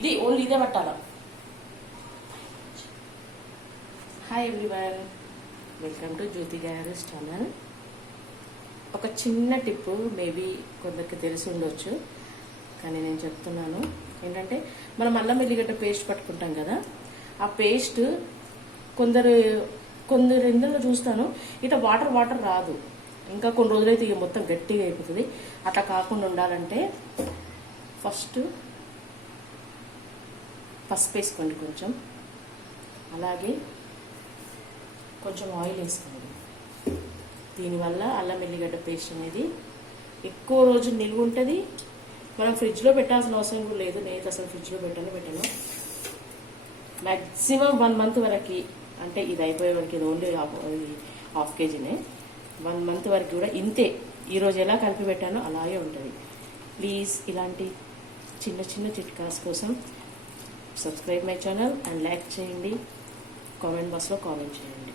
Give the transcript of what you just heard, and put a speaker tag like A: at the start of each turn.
A: ఇది ఓన్లీ ఇదే పట్టాల hi everyone welcome to Jyothi garage channel ఒక చిన్న టిప్పు మేబీ కొందరికి తెలిసి ఉండొచ్చు. కానీ నేను చెప్తున్నాను. ఏంటంటే మనం అల్లం వెల్లిగడ్డ పేస్ట్ పట్టుకుంటాం కదా. ఆ పేస్ట్ కొందరు కొందరు ఇందులో చూస్తాను? ఇట్లా వాటర్ వాటర్ రాదు. ఇంకా కొన్ని రోజులైతే ఇక మొత్తం గట్టిగా అయిపోతుంది. అట్లా కాకుండా ఉండాలంటే ఫస్ట్ పసుపు వేసుకోండి కొంచెం. అలాగే కొంచెం ఆయిల్ వేసుకోండి. దీనివల్ల అల్లం వెల్లిగడ్డ పేస్ట్ అనేది ఎక్కువ రోజు నిల్వ ఉంటుంది. మనం ఫ్రిడ్జ్లో పెట్టాల్సిన అవసరం కూడా లేదు. నేను అసలు ఫ్రిడ్జ్లో పెట్టాను పెట్టాను. మ్యాక్సిమం వన్ మంత్ వరకు అంటే ఇది అయిపోయే వరకు ఇది ఓన్లీ హాఫ్ ఇది హాఫ్ కేజీనే. వన్ మంత్ వరకు కూడా ఇంతే. ఈరోజు ఎలా కలిపి పెట్టానో అలాగే ఉంటుంది. ప్లీజ్ ఇలాంటి చిన్న చిన్న చిట్కాస్ కోసం subscribe my channel and like చేయండి. కామెంట్ బాక్స్లో కామెంట్ చేయండి.